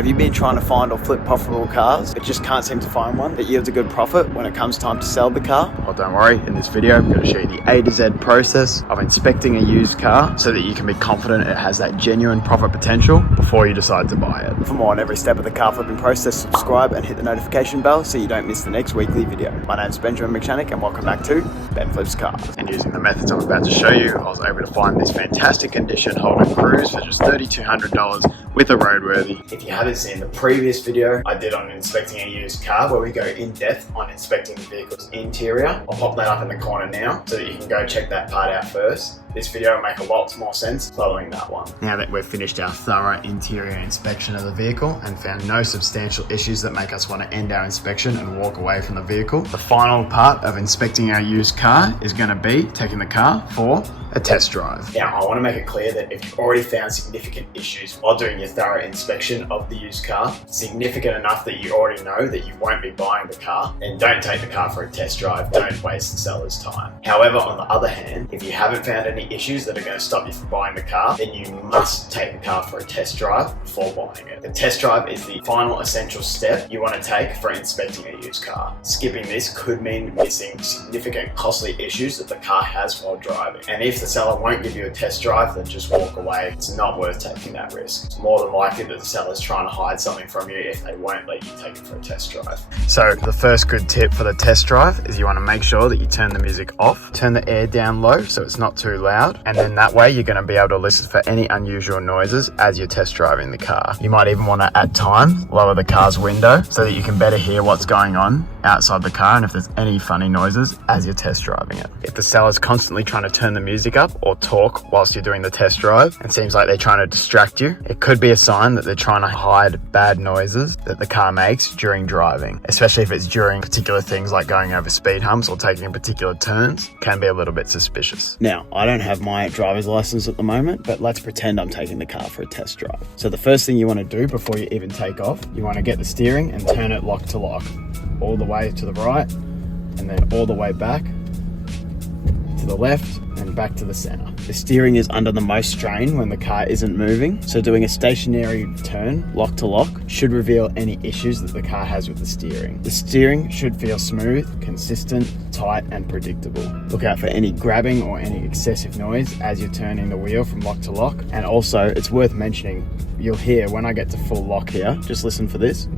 Have you been trying to find or flip profitable cars but just can't seem to find one that yields a good profit when it comes time to sell the car? Well, don't worry, in this video I'm going to show you the A to Z process of inspecting a used car so that you can be confident it has that genuine profit potential before you decide to buy it. For more on every step of the car flipping process, subscribe and hit the notification bell so you don't miss the next weekly video. My name's Benjamin McShannock and welcome back to Ben Flips Cars. And using the methods I'm about to show you, I was able to find this fantastic condition Holden Cruise for just $3,200 with a roadworthy. If you haven't seen the previous video I did on inspecting a used car where we go in depth on inspecting the vehicle's interior, I'll pop that up in the corner now so that you can go check that part out first. This video will make a lot more sense following that one. Now that we've finished our thorough interior inspection of the vehicle and found no substantial issues that make us want to end our inspection and walk away from the vehicle, the final part of inspecting our used car is going to be taking the car for a test drive. Now, I want to make it clear that if you've already found significant issues while doing your thorough inspection of the used car, significant enough that you already know that you won't be buying the car, then don't take the car for a test drive. Don't waste the seller's time. However, on the other hand, if you haven't found any issues that are going to stop you from buying the car, then you must take the car for a test drive before buying it. The test drive is the final essential step you want to take for inspecting a used car. Skipping this could mean missing significant costly issues that the car has while driving. And if the seller won't give you a test drive, then just walk away. It's not worth taking that risk. It's more than likely that the seller's trying to hide something from you if they won't let you take it for a test drive. So the first good tip for the test drive is you want to make sure that you turn the music off, turn the air down low so it's not too loud, and then that way you're going to be able to listen for any unusual noises as you're test driving the car. You might even want to, at times, lower the car's window so that you can better hear what's going on outside the car and if there's any funny noises as you're test driving it. If the seller's constantly trying to turn the music up or talk whilst you're doing the test drive and seems like they're trying to distract you, it could be a sign that they're trying to hide bad noises that the car makes during driving, especially if it's during particular things like going over speed humps or taking particular turns. Can be a little bit suspicious. Now, I don't have my driver's license at the moment, but let's pretend I'm taking the car for a test drive. So the first thing you want to do before you even take off, you want to get the steering and turn it lock to lock, all the way to the right and then all the way back to the left and back to the center. The steering is under the most strain when the car isn't moving, so doing a stationary turn, lock to lock, should reveal any issues that the car has with the steering. The steering should feel smooth, consistent, tight and predictable. Look out for any grabbing or any excessive noise as you're turning the wheel from lock to lock. And also, it's worth mentioning, you'll hear when I get to full lock here, just listen for this.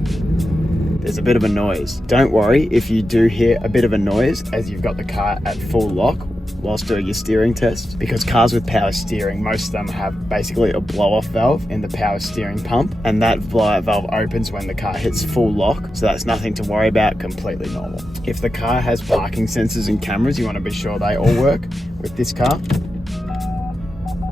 There's a bit of a noise. Don't worry if you do hear a bit of a noise as you've got the car at full lock whilst doing your steering test, because cars with power steering, most of them have basically a blow-off valve in the power steering pump, and that blow-off valve opens when the car hits full lock, so that's nothing to worry about, completely normal. If the car has parking sensors and cameras, you want to be sure they all work. With this car,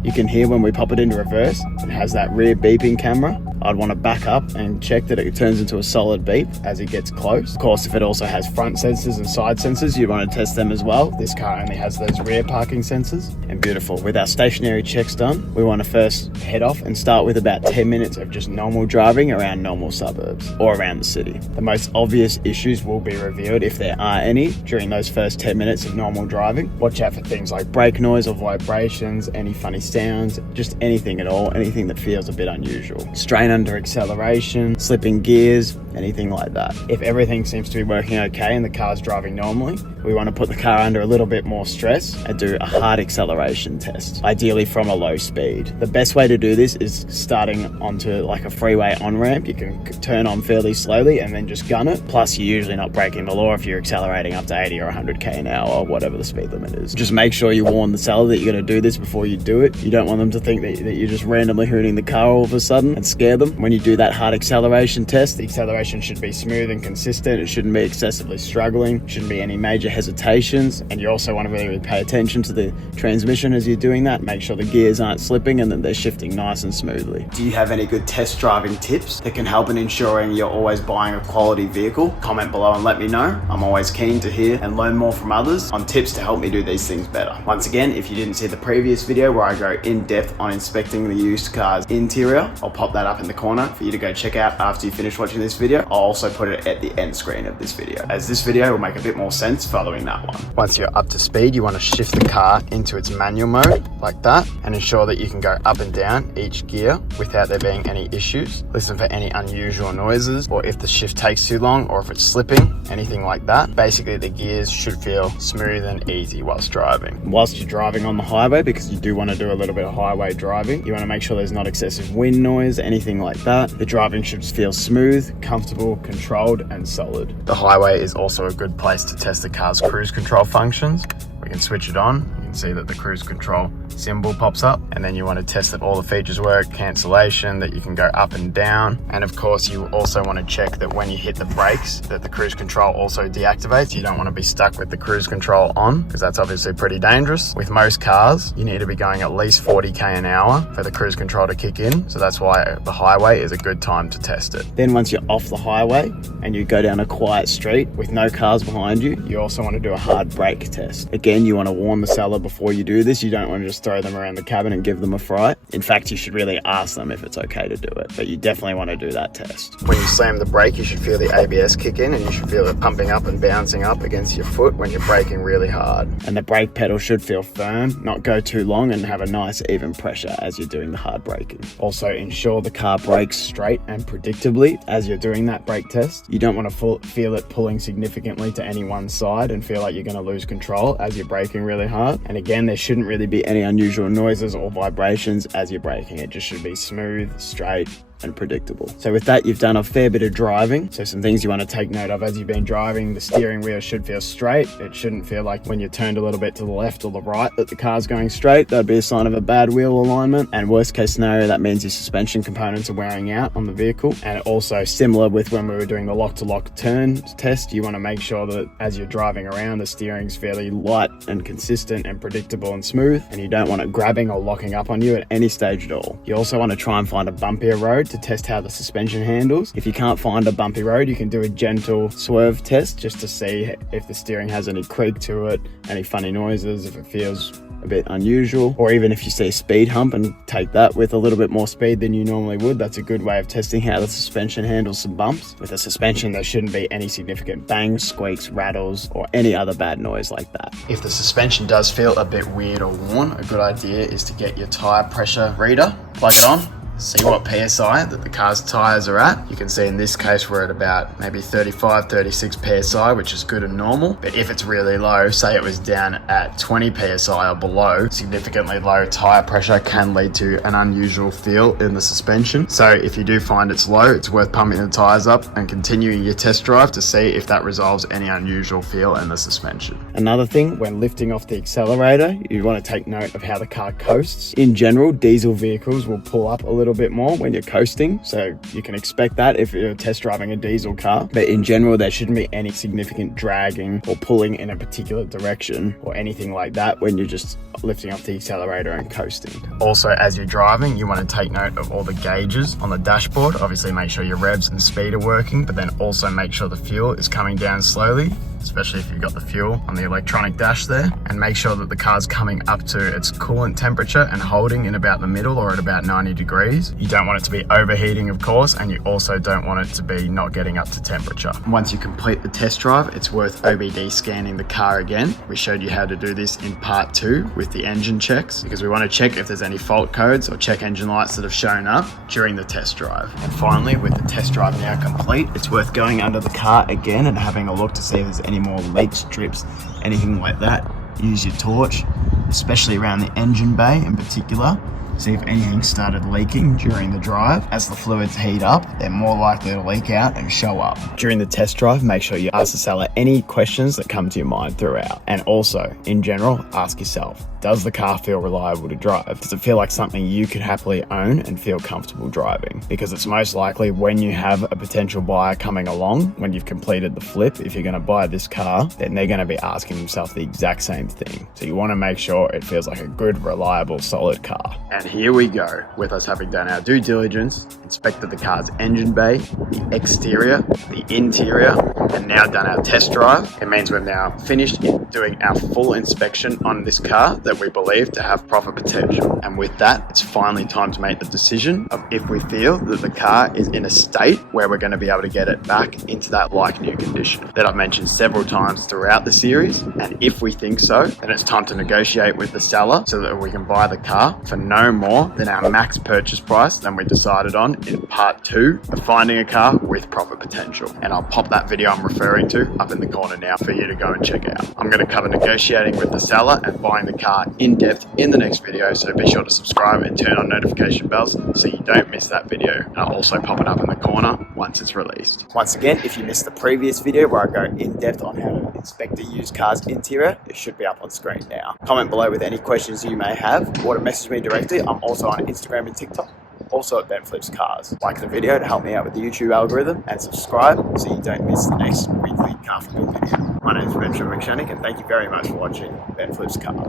you can hear when we pop it into reverse, it has that rear beeping camera. I'd want to back up and check that it turns into a solid beep as it gets close. Of course, if it also has front sensors and side sensors, you'd want to test them as well. This car only has those rear parking sensors. And beautiful. With our stationary checks done, we want to first head off and start with about 10 minutes of just normal driving around normal suburbs or around the city. The most obvious issues will be revealed if there are any during those first 10 minutes of normal driving. Watch out for things like brake noise or vibrations, any funny sounds, just anything at all, anything that feels a bit unusual. Strain under acceleration, slipping gears, anything like that. If everything seems to be working okay and the car's driving normally, we want to put the car under a little bit more stress and do a hard acceleration test, ideally from a low speed. The best way to do this is starting onto like a freeway on-ramp. You can turn on fairly slowly and then just gun it. Plus, you're usually not breaking the law if you're accelerating up to 80 or 100k an hour or whatever the speed limit is. Just make sure you warn the seller that you're going to do this before you do it. You don't want them to think that you're just randomly hooning the car all of a sudden and scare them. When you do that hard acceleration test, the acceleration should be smooth and consistent. It shouldn't be excessively struggling. Shouldn't be any major hesitations. And you also want to really pay attention to the transmission as you're doing that. Make sure the gears aren't slipping and that they're shifting nice and smoothly. Do you have any good test driving tips that can help in ensuring you're always buying a quality vehicle? Comment below and let me know. I'm always keen to hear and learn more from others on tips to help me do these things better. Once again, if you didn't see the previous video where I go in depth on inspecting the used car's interior, I'll pop that up in the corner for you to go check out after you finish watching this video. video, I'll also put it at the end screen of this video, as this video will make a bit more sense following that one. Once you're up to speed, you want to shift the car into its manual mode like that, and ensure that you can go up and down each gear without there being any issues. Listen for any unusual noises, or if the shift takes too long, or if it's slipping, anything like that. Basically, the gears should feel smooth and easy whilst driving. Whilst you're driving on the highway, because you do want to do a little bit of highway driving, you want to make sure there's not excessive wind noise, anything like that. The driving should feel smooth, comfortable, controlled, and solid. The highway is also a good place to test the car's cruise control functions. We can switch it on. You can see that the cruise control symbol pops up, and then you want to test that all the features work, cancellation, that you can go up and down, and of course you also want to check that when you hit the brakes that the cruise control also deactivates. You don't want to be stuck with the cruise control on, because that's obviously pretty dangerous. With most cars, you need to be going at least 40k an hour for the cruise control to kick in, so that's why the highway is a good time to test it. Then once you're off the highway and you go down a quiet street with no cars behind you, you also want to do a hard brake test. Again, you want to warn the seller before you do this. You don't want to just throw them around the cabin and give them a fright. In fact, you should really ask them if it's okay to do it, but you definitely want to do that test. When you slam the brake, you should feel the ABS kick in, and you should feel it pumping up and bouncing up against your foot when you're braking really hard. And the brake pedal should feel firm, not go too long, and have a nice even pressure as you're doing the hard braking. Also, ensure the car brakes straight and predictably as you're doing that brake test. You don't want to feel it pulling significantly to any one side and feel like you're going to lose control as you're braking really hard. And again, there shouldn't really be any unusual noises or vibrations as you're braking. It just should be smooth, straight, and predictable. So with that, you've done a fair bit of driving. So some things you want to take note of as you've been driving: the steering wheel should feel straight. It shouldn't feel like when you're turned a little bit to the left or the right that the car's going straight. That'd be a sign of a bad wheel alignment. And worst case scenario, that means your suspension components are wearing out on the vehicle. And also similar with when we were doing the lock-to-lock turn test, you want to make sure that as you're driving around, the steering's fairly light and consistent and predictable and smooth, and you don't want it grabbing or locking up on you at any stage at all. You also want to try and find a bumpier road to test how the suspension handles. If you can't find a bumpy road, you can do a gentle swerve test just to see if the steering has any creak to it, any funny noises, if it feels a bit unusual, or even if you see a speed hump and take that with a little bit more speed than you normally would. That's a good way of testing how the suspension handles some bumps. With a suspension, there shouldn't be any significant bangs, squeaks, rattles, or any other bad noise like that. If the suspension does feel a bit weird or worn, a good idea is to get your tire pressure reader plugged on. See what PSI that the car's tires are at. You can see in this case we're at about maybe 35, 36 PSI, which is good and normal. But if it's really low, say it was down at 20 PSI or below, significantly low tire pressure can lead to an unusual feel in the suspension. So if you do find it's low, it's worth pumping the tires up and continuing your test drive to see if that resolves any unusual feel in the suspension. Another thing, when lifting off the accelerator, you want to take note of how the car coasts. In general, diesel vehicles will pull up a little bit more when you're coasting, so you can expect that if you're test driving a diesel car. But in general, there shouldn't be any significant dragging or pulling in a particular direction or anything like that when you're just lifting off the accelerator and coasting. Also, as you're driving, you want to take note of all the gauges on the dashboard. Obviously, make sure your revs and speed are working, but then also make sure the fuel is coming down slowly, especially if you've got the fuel on the electronic dash there, and make sure that the car's coming up to its coolant temperature and holding in about the middle or at about 90 degrees. You don't want it to be overheating, of course, and you also don't want it to be not getting up to temperature. Once you complete the test drive, it's worth OBD scanning the car again. We showed you how to do this in part 2 with the engine checks, because we want to check if there's any fault codes or check engine lights that have shown up during the test drive. And finally, with the test drive now complete, it's worth going under the car again and having a look to see if there's any more leaks, drips, anything like that. Use your torch, especially around the engine bay in particular. See if anything started leaking during the drive. As the fluids heat up, they're more likely to leak out and show up. During the test drive, make sure you ask the seller any questions that come to your mind throughout. And also, in general, ask yourself, does the car feel reliable to drive? Does it feel like something you could happily own and feel comfortable driving? Because it's most likely when you have a potential buyer coming along, when you've completed the flip, if you're going to buy this car, then they're going to be asking themselves the exact same thing. So you want to make sure it feels like a good, reliable, solid car. And here we go, with us having done our due diligence, inspected the car's engine bay, the exterior, the interior, and now done our test drive. It means we've now finished doing our full inspection on this car that we believe to have profit potential. And with that, it's finally time to make the decision of if we feel that the car is in a state where we're going to be able to get it back into that like new condition that I've mentioned several times throughout the series. And if we think so, then it's time to negotiate with the seller so that we can buy the car for no more than our max purchase price than we decided on in part 2 of finding a car with profit potential. And I'll pop that video I'm referring to up in the corner now for you to go and check out. I'm going to cover negotiating with the seller and buying the car in depth in the next video, so be sure to subscribe and turn on notification bells so you don't miss that video. And I'll also pop it up in the corner once it's released. Once again, if you missed the previous video where I go in depth on how to inspect a used car's interior, it should be up on screen now. Comment below with any questions you may have, or to message me directly. I'm also on Instagram and TikTok, also at Ben Flips Cars. Like the video to help me out with the YouTube algorithm, and subscribe so you don't miss the next weekly car for build video. My name is Ben McShannock, and thank you very much for watching Ben Flips Cars.